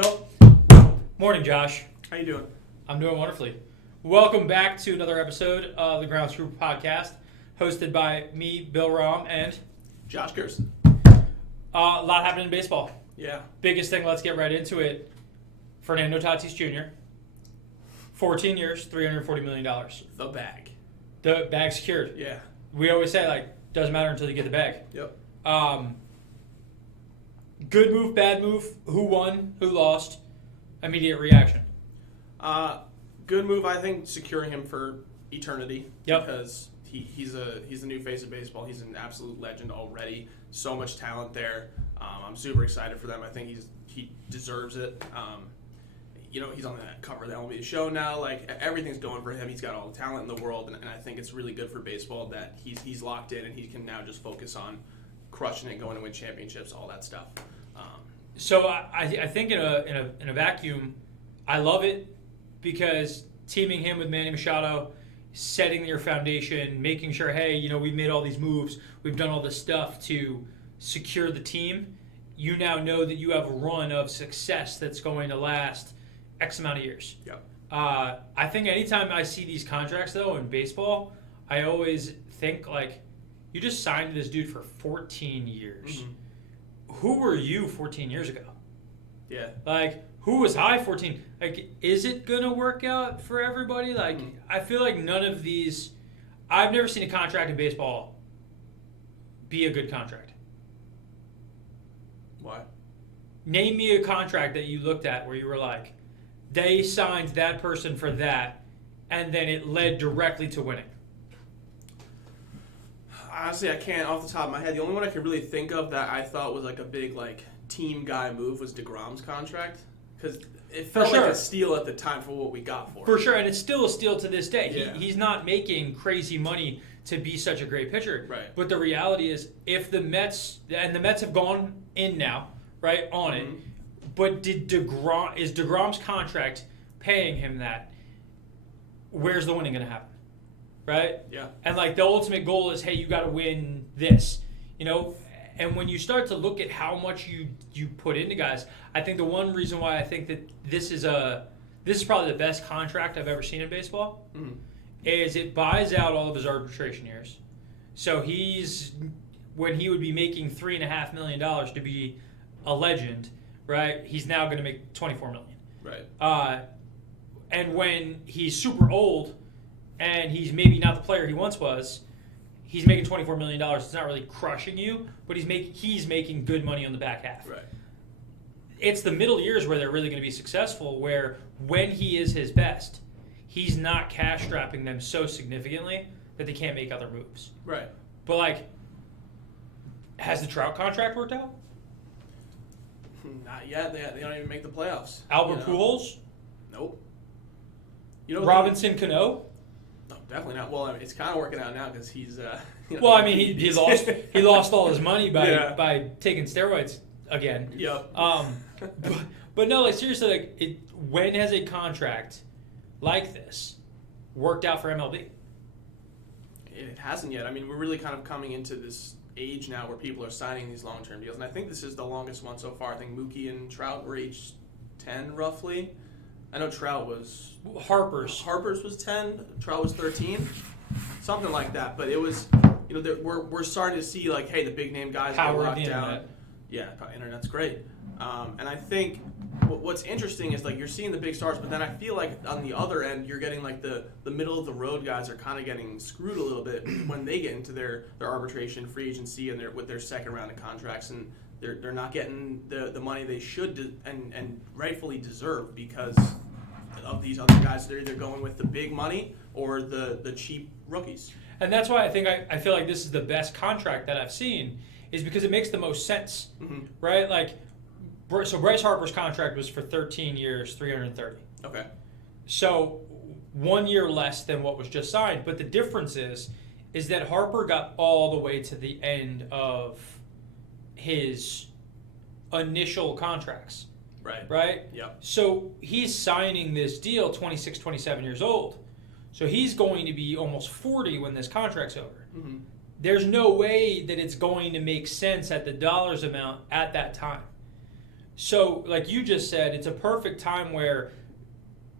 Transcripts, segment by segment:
Bill. Morning, Josh. How you doing? I'm doing wonderfully. Welcome back to another episode of the Grounds Crew podcast, hosted by me, Bill Rom, and Josh Gerson. a lot happening in baseball. Yeah. Biggest thing, let's get right into it. Fernando Tatis Jr., 14 years, $340 million. The bag. The bag secured. Yeah. We always say, doesn't matter until you get the bag. Yep. Good move, bad move, who won, who lost, immediate reaction. Good move, I think, securing him for eternity. Yep. Because he's the new face of baseball. He's an absolute legend already. So much talent there. I'm super excited for them. I think he deserves it. He's on the cover of the Albies show now. Everything's going for him. He's got all the talent in the world, and I think it's really good for baseball that he's locked in and he can now just focus on crushing it, going to win championships, all that stuff. So I think in a vacuum, I love it because teaming him with Manny Machado, setting your foundation, making sure, hey, we've made all these moves, we've done all this stuff to secure the team. You now know that you have a run of success that's going to last X amount of years. Yep. I think anytime I see these contracts, though, in baseball, I always think, you just signed this dude for 14 years. Mm-hmm. Who were you 14 years ago? Yeah. Who was I 14? Is it going to work out for everybody? I feel like none of these... I've never seen a contract in baseball be a good contract. Why? Name me a contract that you looked at where you were like, they signed that person for that, and then it led directly to winning. Honestly, I can't off the top of my head. The only one I could really think of that I thought was a big team guy move was DeGrom's contract, because it felt like a steal at the time for what we got for him. For sure, and it's still a steal to this day. Yeah. He's not making crazy money to be such a great pitcher. Right. But the reality is, if the Mets have gone in now, right, on it, but is DeGrom's contract paying him that? Where's the winning going to happen? Right? Yeah. And the ultimate goal is, hey, you got to win this, And when you start to look at how much you put into guys, I think the one reason why I think that this is probably the best contract I've ever seen in baseball, is it buys out all of his arbitration years. So when he would be making $3.5 million to be a legend, right? He's now going to make $24 million. Right. And when he's super old and he's maybe not the player he once was, he's making $24 million. It's not really crushing you, but he's making good money on the back half. Right. It's the middle years where they're really going to be successful, where when he is his best, he's not cash strapping them so significantly that they can't make other moves. Right. But has the Trout contract worked out? Not yet. They don't even make the playoffs. Albert Pujols? Nope. Robinson Cano? No, definitely not. Well, it's kind of working out now because he's. He lost all his money by taking steroids again. Yep. But no, seriously, when has a contract like this worked out for MLB? It hasn't yet. I mean, we're really kind of coming into this age now where people are signing these long-term deals, and I think this is the longest one so far. I think Mookie and Trout were age 10 roughly. I know Trout was... Harper's was 10, Trout was 13, something like that. But it was, we're starting to see, hey, the big-name guys get locked down. Yeah, internet's great. And I think what's interesting is, you're seeing the big stars, but then I feel like on the other end, you're getting, the middle-of-the-road guys are kind of getting screwed a little bit when they get into their arbitration, free agency, and with their second round of contracts, and they're not getting the money they should and rightfully deserve because of these other guys. They're either going with the big money or the cheap rookies. And that's why I feel like this is the best contract that I've seen, is because it makes the most sense, right? So Bryce Harper's contract was for 13 years, $330. Okay. So 1 year less than what was just signed, but the difference is that Harper got all the way to the end of his initial contracts. Right? Yep. So he's signing this deal 26, 27 years old. So he's going to be almost 40 when this contract's over. There's no way that it's going to make sense at the dollars amount at that time. So, like you just said, it's a perfect time where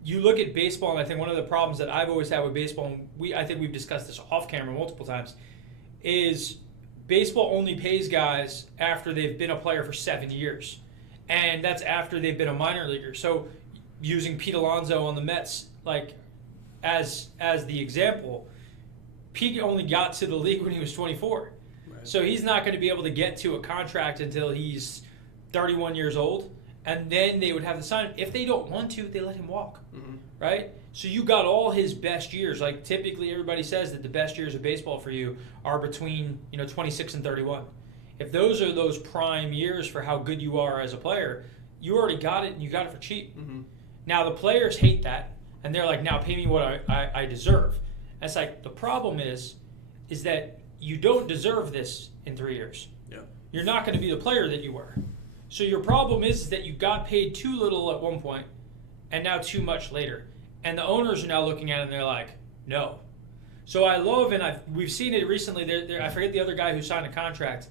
you look at baseball, and I think one of the problems that I've always had with baseball, and I think we've discussed this off camera multiple times, is baseball only pays guys after they've been a player for 7 years. And that's after they've been a minor leaguer. So, using Pete Alonso on the Mets, like, as the example, Pete only got to the league when he was 24. Right. So he's not going to be able to get to a contract until he's 31 years old, and then they would have to sign him. If they don't want to, they let him walk, right? So you got all his best years. Like, typically everybody says that the best years of baseball for you are between 26 and 31. If those are those prime years for how good you are as a player, you already got it, and you got it for cheap. Now the players hate that, and they're like, now pay me what I deserve. And it's like, the problem is that you don't deserve this in 3 years. Yeah. You're not going to be the player that you were. So your problem is that you got paid too little at one point and now too much later. And the owners are now looking at it and they're like, no. So I love, and we've seen it recently, I forget the other guy who signed a contract.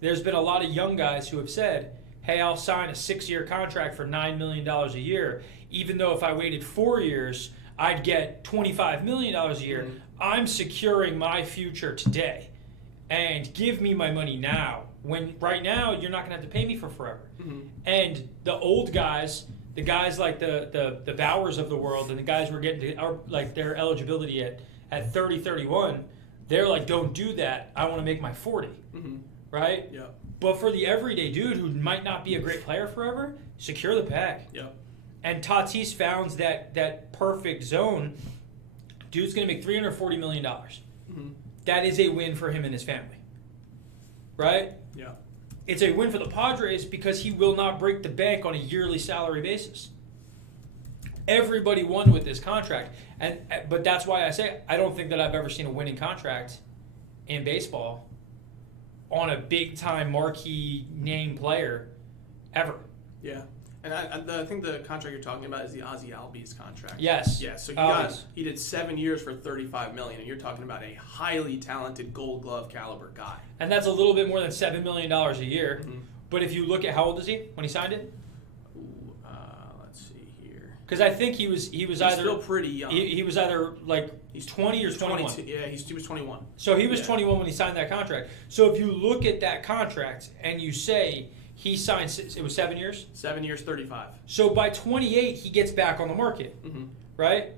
There's been a lot of young guys who have said, hey, I'll sign a 6-year contract for $9 million a year, even though if I waited 4 years, I'd get $25 million a year. I'm securing my future today. And give me my money now. When right now you're not going to have to pay me for forever. And the old guys, the guys like the Bowers of the world, and the guys who are getting to like their eligibility at 30, 31, they're like, don't do that. I want to make my 40, right? Yeah. But for the everyday dude who might not be a great player forever, secure the bag. Yeah. And Tatis found that perfect zone. Dude's going to make $340 million. That is a win for him and his family, right? Yeah. It's a win for the Padres because he will not break the bank on a yearly salary basis. Everybody won with this contract, but that's why I say I don't think that I've ever seen a winning contract in baseball on a big-time marquee name player ever. Yeah. And I think the contract you're talking about is the Ozzie Albies contract. Yes. Yeah. So he did 7 years for $35 million, and you're talking about a highly talented Gold Glove caliber guy. And that's a little bit more than $7 million a year. But if you look at how old is he when he signed it? Let's see here. Because I think he was either still pretty young. He was either like he's 20 or 21. 22, yeah, he was 21. So he was 21 when he signed that contract. So if you look at that contract and you say he signed, it was 7 years? 7 years, 35. So by 28, he gets back on the market, right?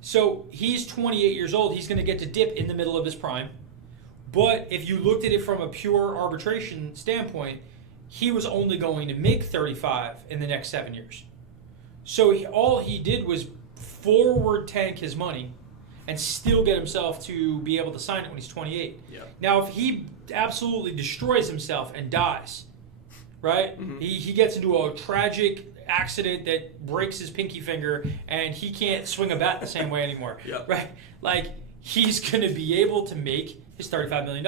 So he's 28 years old. He's going to get to dip in the middle of his prime. But if you looked at it from a pure arbitration standpoint, he was only going to make 35 in the next 7 years. So all he did was forward tank his money and still get himself to be able to sign it when he's 28. Yeah. Now, if he absolutely destroys himself and dies, right? He gets into a tragic accident that breaks his pinky finger and he can't swing a bat the same way anymore, right? Like, he's going to be able to make his $35 million.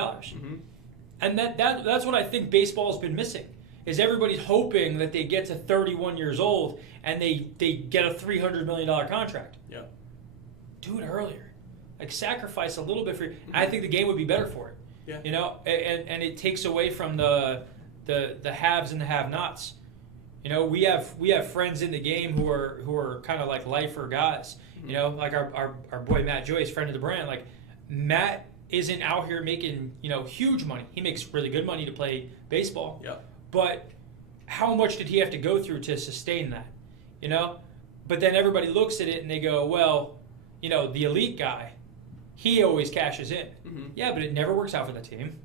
And that's what I think baseball has been missing, is everybody's hoping that they get to 31 years old and they get a $300 million contract. Yeah. Do it earlier. Like, sacrifice a little bit for you. I think the game would be better for it. Yeah. You know, and it takes away from the haves and the have-nots. You know, we have friends in the game who are kind of like lifer guys. You know, like our boy Matt Joyce, friend of the brand. Like, Matt isn't out here making, huge money. He makes really good money to play baseball. Yeah. But how much did he have to go through to sustain that? You know? But then everybody looks at it and they go, well, the elite guy, he always cashes in. Yeah, but it never works out for the team.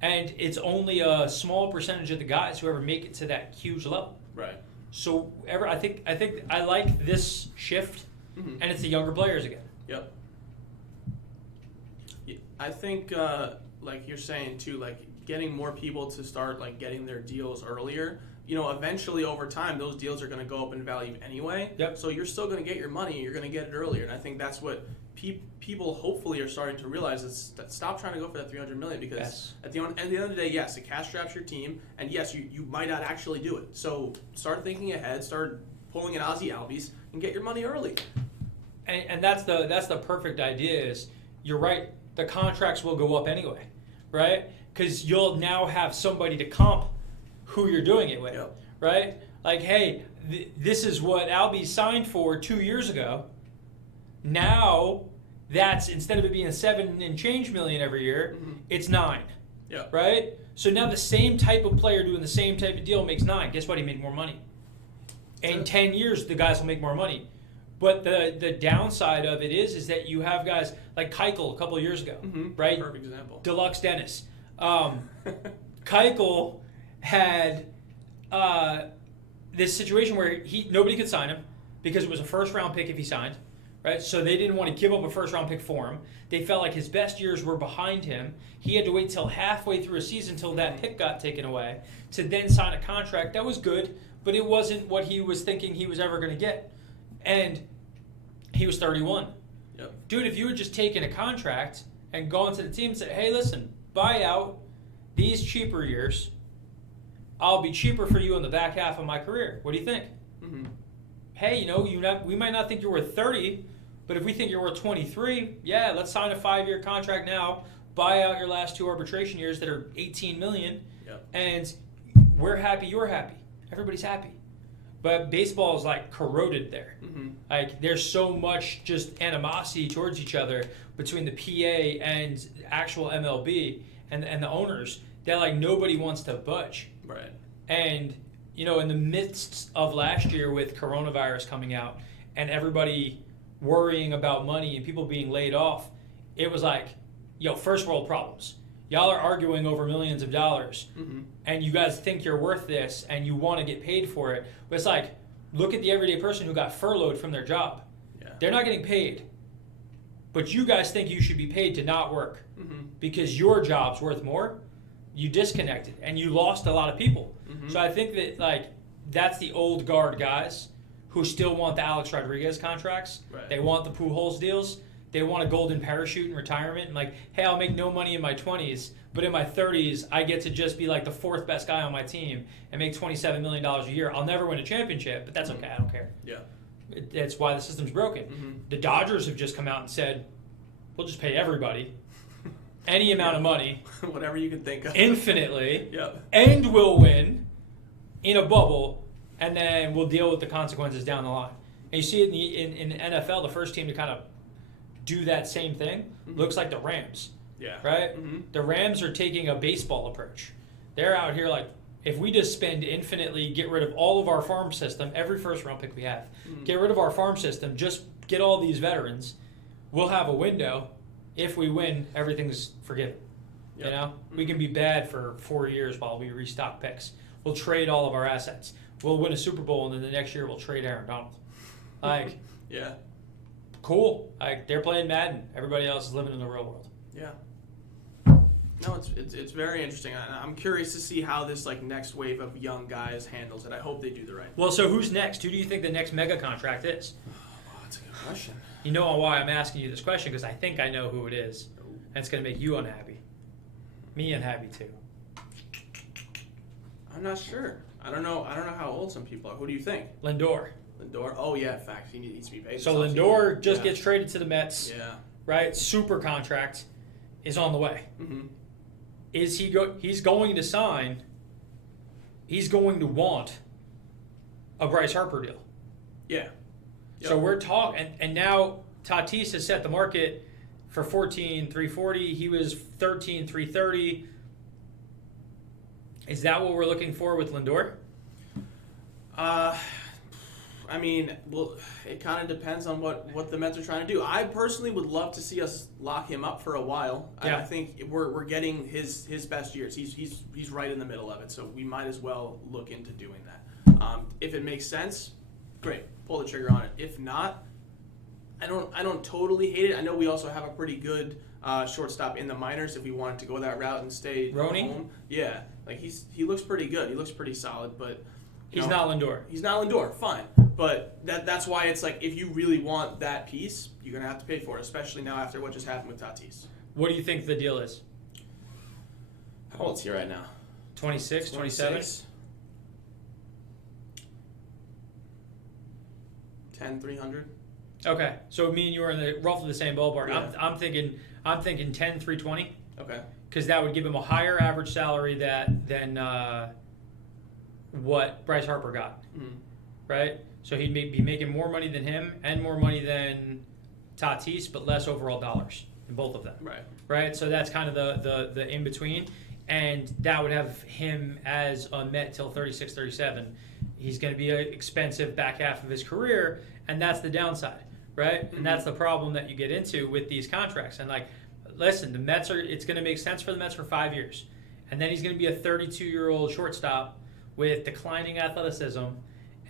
And it's only a small percentage of the guys who ever make it to that huge level. Right. So I think I like this shift, and it's the younger players again. Yep. I think, like you're saying too, like getting more people to start like getting their deals earlier. Eventually over time, those deals are going to go up in value anyway. Yep. So you're still going to get your money. You're going to get it earlier, and I think that's what people hopefully are starting to realize is that stop trying to go for that $300 million, because at the end of the day, yes, it cash straps your team, and yes, you might not actually do it. So start thinking ahead, start pulling an Ozzie Albies, and get your money early. And that's the perfect idea. Is you're right. The contracts will go up anyway, right? Because you'll now have somebody to comp who you're doing it with, Yep. right? Like, hey, this is what Albies signed for 2 years ago. Now, that's instead of it being 7 and change million every year, it's 9. Yeah. Right? So now the same type of player doing the same type of deal makes 9. Guess what? He made more money. In 10 years, the guys will make more money. But the downside of it is that you have guys like Keuchel a couple of years ago, right? Perfect example. Deluxe Dennis. Keuchel had this situation where nobody could sign him because it was a first-round pick if he signed, right? So they didn't want to give up a first-round pick for him. They felt like his best years were behind him. He had to wait till halfway through a season till that pick got taken away to then sign a contract that was good, but it wasn't what he was thinking he was ever going to get. And he was 31. Yep. Dude, if you had just taken a contract and gone to the team and said, hey, listen, buy out these cheaper years, I'll be cheaper for you in the back half of my career. What do you think? Hey, we might not think you're worth 30, but if we think you're worth 23, yeah, let's sign a 5-year contract now, buy out your last 2 arbitration years that are $18 million, and we're happy, you're happy. Everybody's happy. But baseball is like corroded there. Like there's so much just animosity towards each other between the PA and actual MLB and the owners that like nobody wants to budge. Right. And in the midst of last year with coronavirus coming out and everybody worrying about money and people being laid off, it was like, first world problems. Y'all are arguing over millions of dollars, and you guys think you're worth this, and you want to get paid for it. But it's like, look at the everyday person who got furloughed from their job. Yeah. They're not getting paid, but you guys think you should be paid to not work because your job's worth more. You disconnected, and you lost a lot of people. So I think that that's the old guard guys who still want the Alex Rodriguez contracts. Right. They want the Pujols deals. They want a golden parachute in retirement. And like, hey, I'll make no money in my 20s, but in my 30s, I get to just be like the 4th best guy on my team and make $27 million a year. I'll never win a championship, but that's okay. I don't care. Yeah, that's why the system's broken. The Dodgers have just come out and said, we'll just pay everybody any amount of money. Whatever you can think of. Infinitely. And we'll win in a bubble, and then we'll deal with the consequences down the line. And you see it in the NFL, the first team to kind of do that same thing looks like the Rams. Yeah. Right? The Rams are taking a baseball approach. They're out here like, if we just spend infinitely, get rid of all of our farm system, every first round pick we have, get rid of our farm system, just get all these veterans, we'll have a window. If we win, everything's forgiven. Yep. We can be bad for 4 years while we restock picks. We'll trade all of our assets. We'll win a Super Bowl, and then the next year we'll trade Aaron Donald. Yeah. Cool. They're playing Madden. Everybody else is living in the real world. Yeah. No, it's very interesting. I'm curious to see how this next wave of young guys handles it. I hope they do the right thing. Well, so who's next? Who do you think the next mega contract is? Oh, that's a good question. You know why I'm asking you this question? Because I think I know who it is. And it's going to make you unhappy. Me unhappy too. I'm not sure. I don't know how old some people are. Who do you think? Lindor. Oh, yeah, in fact. He needs to be paid. So Lindor just gets traded to the Mets. Yeah. Right? Super contract is on the way. Is he's going to sign, he's going to want a Bryce Harper deal. Yeah. Yep. So we're talking, and now Tatis has set the market for $14,340. He was $13,330. Is that what we're looking for with Lindor? It kind of depends on what the Mets are trying to do. I personally would love to see us lock him up for a while. Yeah. I think we're getting his best years. He's right in the middle of it, so we might as well look into doing that. If it makes sense, great, pull the trigger on it. If not, I don't totally hate it. I know we also have a pretty good shortstop in the minors if we wanted to go that route and stay home. Yeah, he looks pretty good. He looks pretty solid, but he's not Lindor. He's not Lindor. Fine, but that's why it's if you really want that piece, you're gonna have to pay for it, especially now after what just happened with Tatis. What do you think the deal is? How old is he right now? 26, 27? 10,300. Okay, so me and you are in roughly the same ballpark. Yeah. I'm thinking 10,320. Okay. Because that would give him a higher average salary than what Bryce Harper got, Mm-hmm. right? So he'd be making more money than him and more money than Tatis, but less overall dollars in both of them. Right? So that's kind of the in-between. And that would have him as a Met till 36, 37. He's going to be expensive back half of his career, and that's the downside, right? Mm-hmm. And that's the problem that you get into with these contracts. And, like, listen, the Mets it's going to make sense for the Mets for 5 years. And then he's going to be a 32-year-old shortstop with declining athleticism,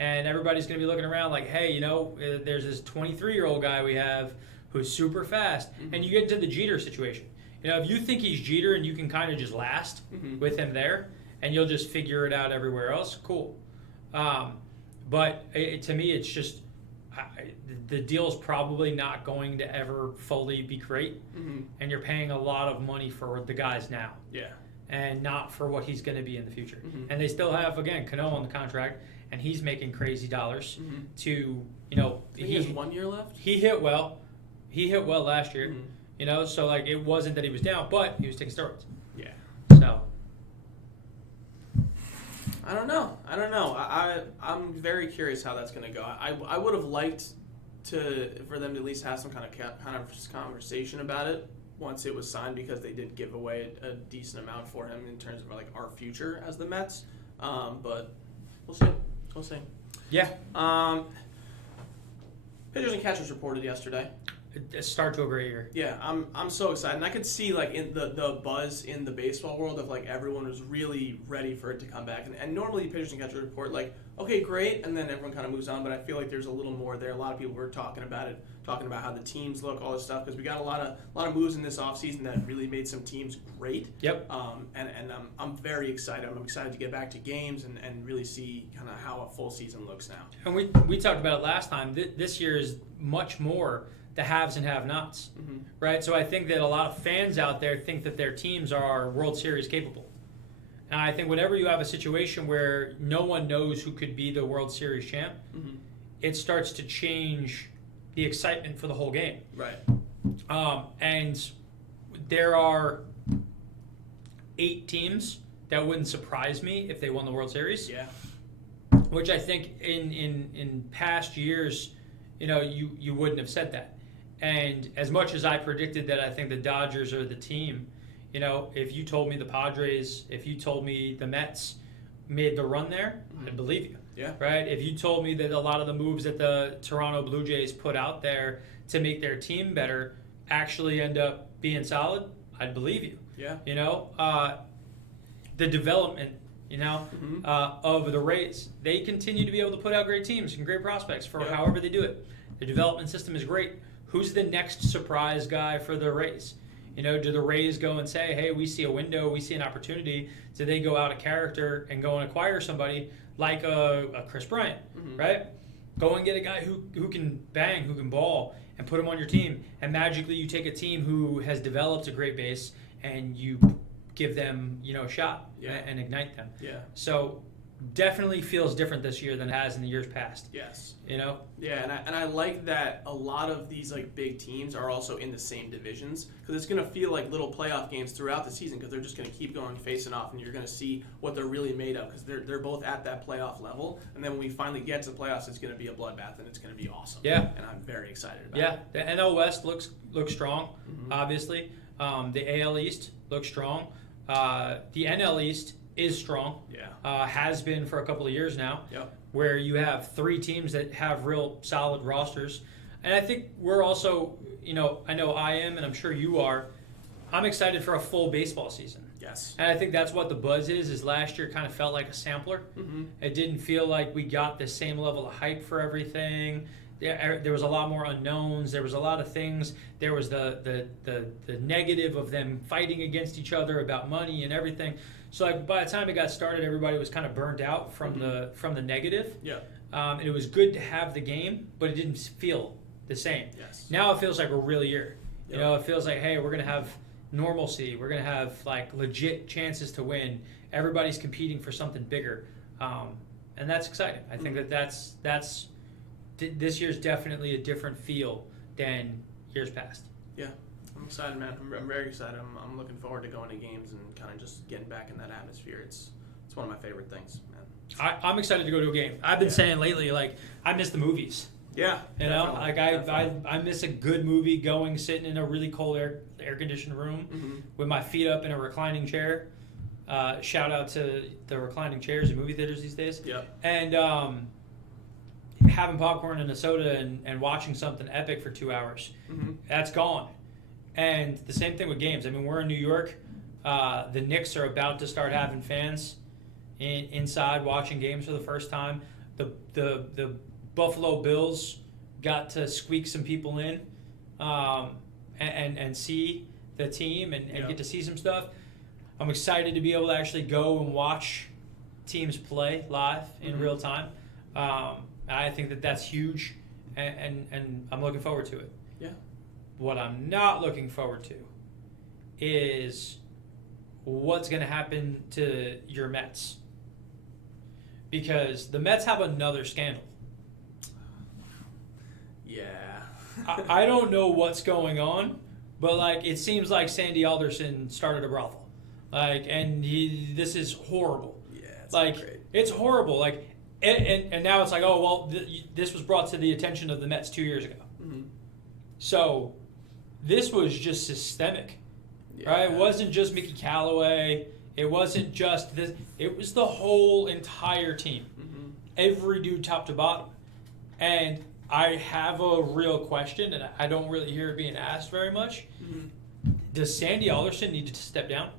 and everybody's going to be looking around like, hey, you know, there's this 23-year-old guy we have who's super fast. Mm-hmm. And you get into the Jeter situation. You know, if you think he's Jeter and you can kind of just last Mm-hmm. with him there, and you'll just figure it out everywhere else, cool. But to me, it's just the deal's probably not going to ever fully be great, Mm-hmm. and you're paying a lot of money for the guys now. Yeah. And not for what he's going to be in the future. Mm-hmm. And they still have, again, Cano on the contract, and he's making crazy dollars Mm-hmm. to, you know, He has 1 year left. he hit well. He hit well last year, Mm-hmm. you know, so, like, it wasn't that he was down, but he was taking steroids. Yeah. So, I don't know. I'm very curious how that's going to go. I would have liked for them to at least have some kind of conversation about it once it was signed, because they did give away a decent amount for him in terms of like our future as the Mets. But we'll see. We'll see. yeah, Pitchers and catchers reported yesterday. a start to a great year. Yeah, I'm so excited, and I could see like in the buzz in the baseball world of like everyone was really ready for it to come back, and normally pitchers and catchers report like, okay, great, and then everyone kind of moves on. But I feel like there's a little more there. A lot of people were talking about how the teams look, all this stuff, because we got a lot of moves in this offseason that really made some teams great. Yep. And I'm very excited. I'm excited to get back to games and really see kind of how a full season looks now. And we talked about it last time. This year is much more the haves and have-nots, Mm-hmm. right? So I think that a lot of fans out there think that their teams are World Series capable. And I think whenever you have a situation where no one knows who could be the World Series champ, Mm-hmm. it starts to change the excitement for the whole game. Right. And there are 8 teams that wouldn't surprise me if they won the World Series. Yeah. Which I think in past years, you know, you wouldn't have said that. And as much as I predicted that I think the Dodgers are the team, you know, if you told me the Padres, if you told me the Mets made the run there, I'd believe you. Yeah. Right? If you told me that a lot of the moves that the Toronto Blue Jays put out there to make their team better actually end up being solid, I'd believe you. Yeah. You know, the development, you know, Mm-hmm. of the Rays, they continue to be able to put out great teams and great prospects for Yeah. however they do it. The development system is great. Who's the next surprise guy for the Rays? You know, do the Rays go and say, hey, we see a window, we see an opportunity? Do they go out of character and go and acquire somebody like a Chris Bryant, Mm-hmm. right? Go and get a guy who can bang, who can ball, and put him on your team. And magically you take a team who has developed a great base and you give them, you know, a shot and ignite them. Yeah. So definitely feels different this year than it has in the years past. Yes. You know? Yeah, and I like that a lot of these like big teams are also in the same divisions, because it's going to feel like little playoff games throughout the season, because they're just going to keep going facing off, and you're going to see what they're really made of, because they're both at that playoff level. And then when we finally get to the playoffs, it's going to be a bloodbath, and it's going to be awesome. Yeah. And I'm very excited about Yeah. it. The NL West looks strong, Mhm. obviously. The AL East looks strong. The NL East is strong. Yeah. Has been for a couple of years now. Yep. Where you have 3 teams that have real solid rosters. And I think we're also, you know I am, and I'm sure you are, I'm excited for a full baseball season. Yes. And I think that's what the buzz is last year kind of felt like a sampler. Mm-hmm. It didn't feel like we got the same level of hype for everything. There was a lot more unknowns. There was a lot of things. There was the negative of them fighting against each other about money and everything. So like by the time it got started, everybody was kind of burned out from the negative. Yeah. And it was good to have the game, but it didn't feel the same. Yes. Now it feels like a real year. You Yep. know, it feels like, hey, we're gonna have normalcy. We're gonna have like legit chances to win. Everybody's competing for something bigger, and that's exciting. I think that's this year's definitely a different feel than years past. Yeah. I'm excited, man. I'm very excited. I'm looking forward to going to games and kind of just getting back in that atmosphere. It's one of my favorite things, man. I'm excited to go to a game. I've been saying lately, like, I miss the movies. Yeah. You know, like I miss a good movie sitting in a really cold air conditioned room with my feet up in a reclining chair. Shout out to the reclining chairs in movie theaters these days. Yep. And having popcorn and a soda and watching something epic for 2 hours. That's gone. And the same thing with games. I mean, we're in New York. The Knicks are about to start having fans inside watching games for the first time. The Buffalo Bills got to squeak some people in and see the team and get to see some stuff. I'm excited to be able to actually go and watch teams play live in real time. I think that's huge, and I'm looking forward to it. Yeah. What I'm not looking forward to is what's going to happen to your Mets. Because the Mets have another scandal. Yeah. I don't know what's going on, but like it seems like Sandy Alderson started a brothel. Like, and this is horrible. Yeah, it's like not great. It's horrible. Like, and now it's like, oh well, this was brought to the attention of the Mets 2 years ago. So this was just systemic, right? It wasn't just Mickey Callaway. It wasn't just this. It was the whole entire team, every dude top to bottom. And I have a real question, and I don't really hear it being asked very much. Does Sandy Alderson need to step down?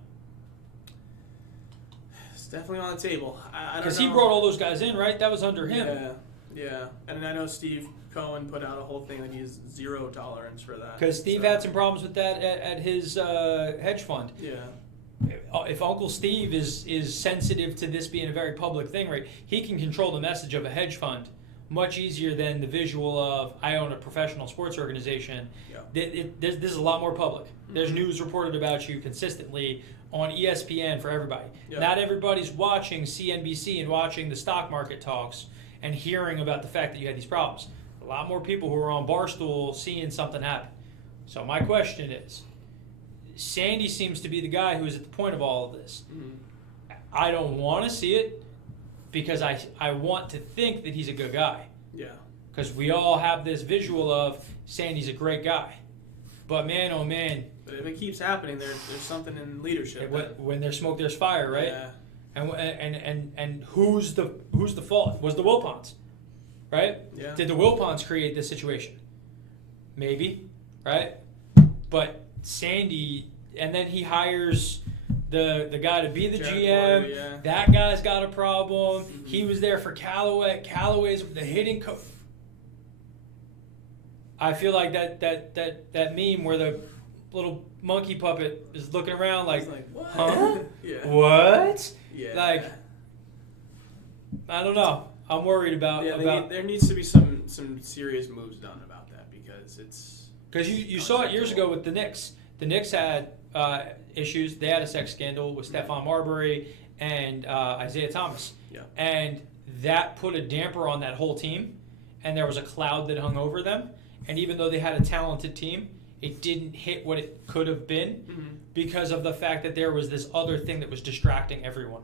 It's definitely on the table. Because he brought all those guys in, right? That was under him. Yeah. And I know Steve Cohen put out a whole thing that he has zero tolerance for that. Because Steve had some problems with that at his hedge fund. Yeah. If Uncle Steve is sensitive to this being a very public thing, right, he can control the message of a hedge fund much easier than the visual of I own a professional sports organization. This is a lot more public. There's news reported about you consistently on ESPN for everybody. Not everybody's watching CNBC and watching the stock market talks and hearing about the fact that you had these problems. A lot more people who are on Barstool seeing something happen. So my question is, Sandy seems to be the guy who is at the point of all of this. I don't want to see it because I want to think that he's a good guy. Yeah. Because we all have this visual of Sandy's a great guy. But man, oh man. But if it keeps happening, there's something in leadership. When there's smoke, there's fire, right? Yeah. And who's the fault? Was the Wilpons, right? Yeah. Did the Wilpons create this situation? Maybe, right? But Sandy, and then he hires the guy to be the Jared GM. Porter, yeah. That guy's got a problem. He was there for Callaway. Callaway's the hitting coach. I feel like that meme where the little monkey puppet is looking around like what? Huh? Yeah. What? Yeah. Like, I don't know. I'm worried about. There needs to be some serious moves done about that because you saw it years ago with the Knicks. The Knicks had issues. They had a sex scandal with Stephon Marbury and Isaiah Thomas. Yeah. And that put a damper on that whole team, and there was a cloud that hung over them. And even though they had a talented team, it didn't hit what it could have been because of the fact that there was this other thing that was distracting everyone,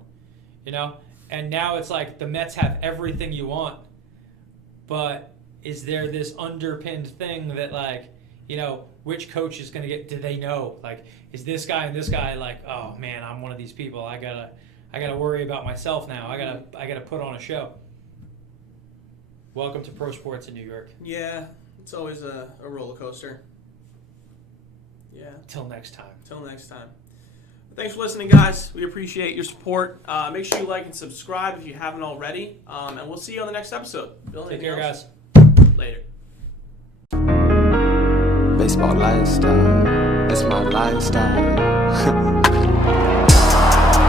you know? And now it's like the Mets have everything you want, but is there this underpinned thing that, like, you know, which coach is going to get, do they know? Like, is this guy and this guy like, oh man, I'm one of these people. I gotta worry about myself now. I gotta put on a show. Welcome to pro sports in New York. Yeah, it's always a roller coaster. Yeah. Till next time. Thanks for listening, guys. We appreciate your support. Make sure you like and subscribe if you haven't already. And we'll see you on the next episode. Bill, Take care, else? guys. Later. Baseball lifestyle, it's my lifestyle.